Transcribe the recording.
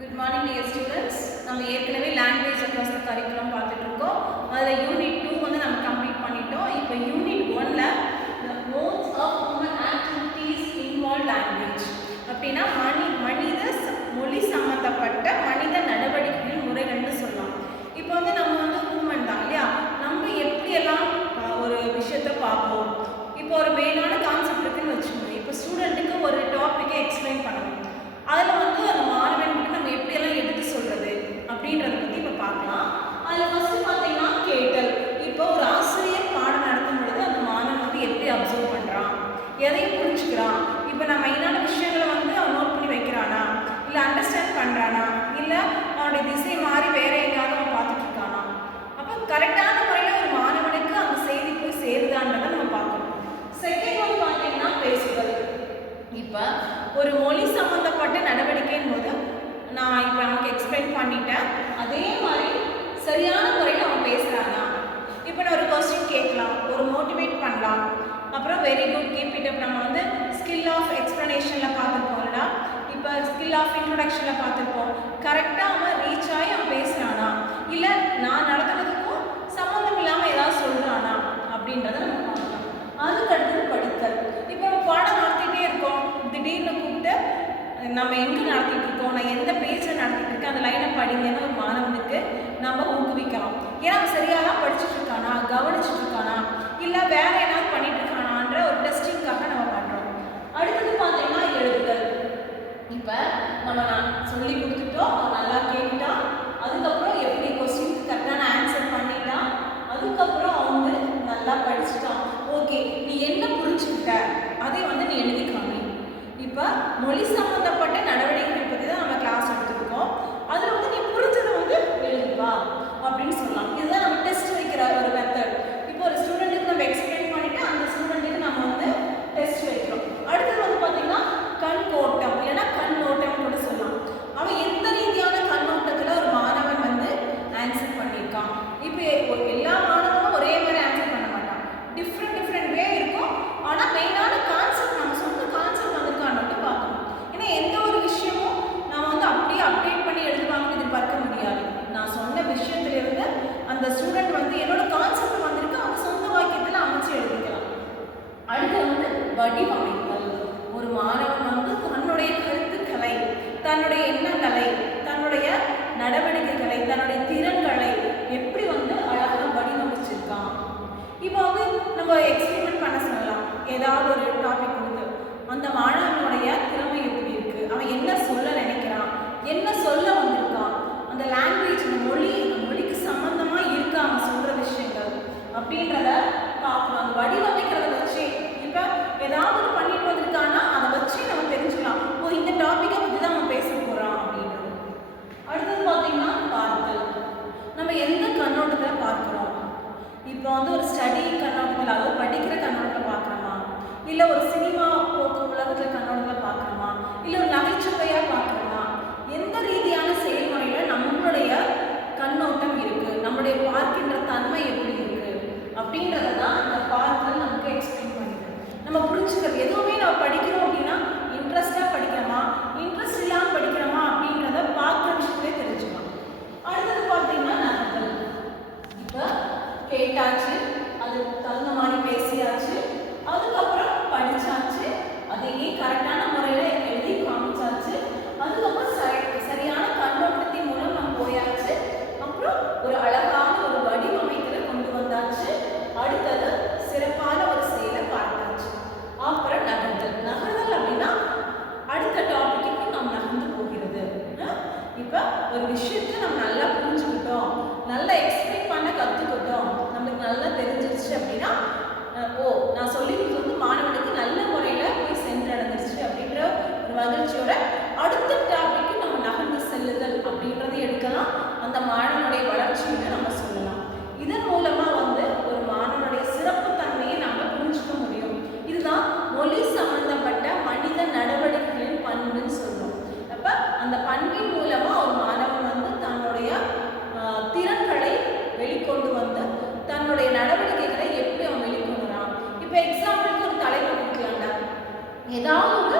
Good morning dear students. நம்ம ஏற்கனவே language across the curriculum பார்த்துட்டு இருக்கோம். அதுல unit 2 வந்து நம்ம கம்ப்ளீட் பண்ணிட்டோம். இப்போ unit 1ல the modes of human activities involve language. அப்படினா மனித மொழி சம்பந்தப்பட்ட மனித நடவடிக்கைகள் முறைகள்னு சொல்லலாம். இப்போ வந்து நம்ம வந்து human தான் இல்லையா? நம்ம எப்படி எல்லாம் ஒரு விஷயத்தை பார்ப்போம். இப்போ ஒரு மெயினான கான்செப்ட் இருக்குன்னு வெச்சுக்கோங்க. இப்போ ஸ்டூடண்ட்டுக்கு ஒரு டாபிக்கை எக்ஸ்பிளைன் பண்ணணும். அதில் வந்து அந்த மாணவன்கிட்ட நம்ம எப்படியெல்லாம் எடுத்து சொல்கிறது அப்படின்றத பற்றி இப்போ பார்க்கலாம். அதில் ஃபஸ்ட்டு பார்த்தீங்கன்னா கேட்டல். இப்போ ஒரு ஆசிரியர் பாடம் நடத்தும் பொழுது அந்த மாணவன் வந்து எப்படி அப்சர்வ் பண்ணுறான், எதையும் புரிஞ்சுக்கிறான். இப்போ நான் மெயினான விஷயங்களை வந்து அவன் நோட் பண்ணி வைக்கிறானா, இல்லை அண்டர்ஸ்டாண்ட் பண்ணுறானா, இல்லை அவனுடைய திசை மாறி வேற எங்கேயாவது அவன் பார்த்துட்டு இருக்கானா. அப்போ கரெக்டான முறையில் ஒரு மாணவனுக்கு அந்த செய்தி போய் சேருதான்றதை நம்ம பார்க்கணும். செகண்ட் வந்து பார்த்தீங்கன்னா பேசுதல். இப்போ ஒரு மொழி சம்பந்தப்பட்ட நடவடிக்கையின் போது நான் இப்போ அவனுக்கு எக்ஸ்பிளைன் பண்ணிட்டேன். அதே மாதிரி சரியான முறையில் அவன் பேசுகிறானா. இப்போ நான் ஒரு கொஸ்டின் கேட்கலாம், ஒரு மோட்டிவேட் பண்ணலாம். அப்புறம் very good keep it up. நம்ம வந்து ஸ்கில் ஆஃப் எக்ஸ்ப்ளனேஷனில் பார்த்துருப்போம்லடா, இப்போ ஸ்கில் ஆஃப் இன்ட்ரொடக்ஷனில் பார்த்துருப்போம். கரெக்டாக அவன் ரீச் ஆகி அவன் பேசுகிறானா, இல்லை நான் நடத்துனதுக்கும் சம்மந்தம் இல்லாமல் ஏதாவது சொல்கிறானா அப்படின்றத நம்ம பார்க்கலாம். அதுக்கு அடுத்தது படித்தல். இப்போ நம்ம பாடம் நடத்திட்டே இருக்கோம், திடீர்னு கூப்பிட்டு நம்ம எங்கே நடத்திட்டு இருக்கோம், நான் எந்த பேஜில் நடத்திட்டு இருக்கேன், அந்த லைனை படிங்கன்னு ஒரு மாணவனுக்கு நம்ம ஊக்குவிக்கலாம். ஏன்னா அவன் சரியாக தான் படிச்சுட்டு இருக்கானா, கவனிச்சுட்டு இருக்கானா, இல்லை வேற ஏதாவது பண்ணிட்டு இருக்கானான்ற ஒரு டெஸ்டிங்காக நம்ம பண்ணுறோம். அடுத்தது பார்த்தீங்கன்னா எழுதுதல். இப்போ நம்ம சொல்லி கொடுத்துட்டோம், அவன் நல்லா கேட்டுட்டான், அதுக்கப்புறம் எப்படி கொஸ்டினுக்கு கரெக்டான ஆன்சர் பண்ணிட்டான், அதுக்கப்புறம் அவங்க நல்லா படிச்சுட்டான். ஓகே, நீ என்ன புரிஞ்சுக்கிட்ட அதை வந்து நீ எழுதிக்காமி. இப்போ மொழி சம்பந்தப்பட்ட நடவடிக்கைகள் பற்றி தான் நம்ம கிளாஸ் எடுத்துருக்கோம். அதில் வந்து நீ புரிஞ்சதை வந்து எழுதுவா அப்படின்னு சொல்லலாம். இதுதான் நம்ம டெஸ்ட் வைக்கிற ஒரு மெத்தட். இப்போ ஒரு ஸ்டூடெண்ட்டுக்கு நம்ம எக்ஸ்பிளைன் பண்ணிவிட்டு அந்த ஸ்டூடெண்ட்டுக்கு நம்ம வந்து டெஸ்ட் வைக்கிறோம். அடுத்தது வந்து பார்த்திங்கன்னா கண்ணோட்டம், இல்லைன்னா கண்ணோட்டம் கூட சொல்லலாம். அவன் எந்த ரீதியான கண்ணோட்டத்தில் ஒரு மாணவன் வந்து ஆன்சர் பண்ணியிருக்கான். இப்போ எல்லா மாணவனும் ஒரே மாதிரி ஆன்சர் பண்ண மாட்டான், டிஃப்ரெண்ட் வே இருக்கும். ஆனால் மெயினான கான்செப்ட் நம்ம சொந்த கான்செப்ட் வந்திருக்கான்னு வந்து பார்க்கணும். ஏன்னா எந்த ஒரு விஷயமும் நம்ம வந்து அப்படியே அப்டேட் பண்ணி எழுதுவாங்கன்னு எதிர்பார்க்க முடியாது. நான் சொன்ன விஷயத்திலிருந்து அந்த ஸ்டூடெண்ட் வந்து என்னோட கான்செப்ட் வந்திருக்கு, அவங்க சொந்த வாக்கியத்தில் அமைச்சு எழுதிக்கலாம். அடுத்து வந்து வடிவமைத்தல். ஒரு மாணவன் வந்து தன்னுடைய கருத்துக்களை, தன்னுடைய எண்ணங்களை, தன்னுடைய நடவடிக்கைகளை, தன்னுடைய திறன்களை எப்படி வந்து அழகாக வடிவமைச்சிருக்கான். இப்போ வந்து நம்ம எக்ஸ்பெரிமெண்ட் பண்ண சொல்லலாம். ஏதாவது ஒரு டாபிக் கொடுத்து அந்த மாணவனுடைய திறமை எப்படி இருக்குது, அவன் என்ன சொல்ல நினைக்கிறான், என்ன சொல்ல வந்திருக்கான், அந்த லாங்குவேஜ், அந்த மொழிக்கு சம்மந்தமாக இருக்கா அவன் சொல்கிற விஷயங்கள் அப்படின்றத பார்க்கணும். அந்த வடிவமைக்கிறத வச்சு இப்போ ஏதாவது ஒரு பண்ணிட்டு வந்திருக்கான்னா அதை வச்சு நம்ம தெரிஞ்சுக்கலாம், ஓ இந்த டாப்பிக்கை பற்றி தான் நம்ம பேச போகிறோம் அப்படின்றது. அடுத்தது பார்த்தீங்கன்னா பார்த்தல். நம்ம எந்த கண்ணோட்டத்தில் பார்க்குறோம். இப்போ வந்து ஒரு ஸ்டடி கண்ணோட்டத்தில், அதாவது படிக்கிற கண்ணோட்டத்தில் பார்க்குறோமா, இல்லை ஒரு சினிமா போக்கு உலகத்தில் கண்ணோட்டத்தில் பார்க்குறோமா, இல்லை ஒரு நகைச்சுவையாக பார்க்குறோமா, எந்த ரீதியான செயல்முறையில் நம்மளுடைய கண்ணோட்டம் இருக்குது, நம்மளுடைய பார்க்கின்ற தன்மை எப்படி இருக்குது அப்படின்றத தான் இந்த பார்த்தல் நமக்கு எக்ஸ்பிளைன் பண்ணுது. நம்ம புரிஞ்சுக்கிறது எதுவுமே நம்ம படிக்கிறோம் அப்படின்னா இன்ட்ரெஸ்டாக படிக்கிறோமா, இன்ட்ரெஸ்ட் இல்லாமல் படிக்கிறோமா அப்படின்றத பார்க்குற விஷயத்திலே தெரிஞ்சுக்கலாம். அடுத்தது பார்த்தீங்கன்னா நகர்தல். இப்போ கேட்டாச்சு, அது தகுந்த மாதிரி பேசியாச்சு, அதுக்கப்புறம் படித்தாச்சு, அதையே கரெக்டான முறையில் எழுதி காமிச்சாச்சு, அதுக்கப்புறம் சரியான கண்ணோட்டத்தின் மூலம் நம்ம போயாச்சு, அப்புறம் ஒரு அழகான ஒரு வடிவமைப்பில் கொண்டு வந்தாச்சு, அடுத்தது சிறப்பான ஒரு செயலை பார்த்தாச்சு. அப்புறம் நகர்தல். நகர்தல் அப்படின்னா அடுத்த டாபிக்கு நம்ம நகர்ந்து போகிறது. இப்போ ஒரு விஷயத்தை நம்ம நல்லா புரிஞ்சுக்கிட்டோம், நல்லா எக்ஸ்பிளைன் பண்ண கற்றுக்கிட்டோம், நம்மளுக்கு நல்லா தெரிஞ்சிருச்சு அப்படின்னா ஓ நான் சொல்லி வந்து மாணவனுக்கு நல்ல முறையில் போய் சென்றடைஞ்சிருச்சு அப்படின்ற ஒரு மகிழ்ச்சியோட அடுத்த டாபிக்கு நம்ம நகர்ந்து செல்லுதல் அப்படின்றத எடுக்கலாம். அந்த மாணவனுடைய வளர்ச்சின்னு நம்ம சொல்லலாம். இதன் மூலமாக வந்து ஒரு மாணவனுடைய சிறப்பு தன்மையை நம்ம புரிஞ்சுக்க முடியும். இதுதான் மொழி சம்பந்தப்பட்ட மனித நடவடிக்கைகளின் பண்புன்னு சொல்லுவோம். அப்போ அந்த பண்பின் மூலமாக ஒரு மாணவன் வந்து தன்னுடைய திறன்களை வெளிக்கொண்டு வந்து தன்னுடைய நடவடிக்கைகளை எப்படி அவன் வெளிக்கொண்டுறான். இப்போ எக்ஸாம்பிளுக்கு ஒரு தலைப்பு கொடுக்கலாம்டா, ஏதாவது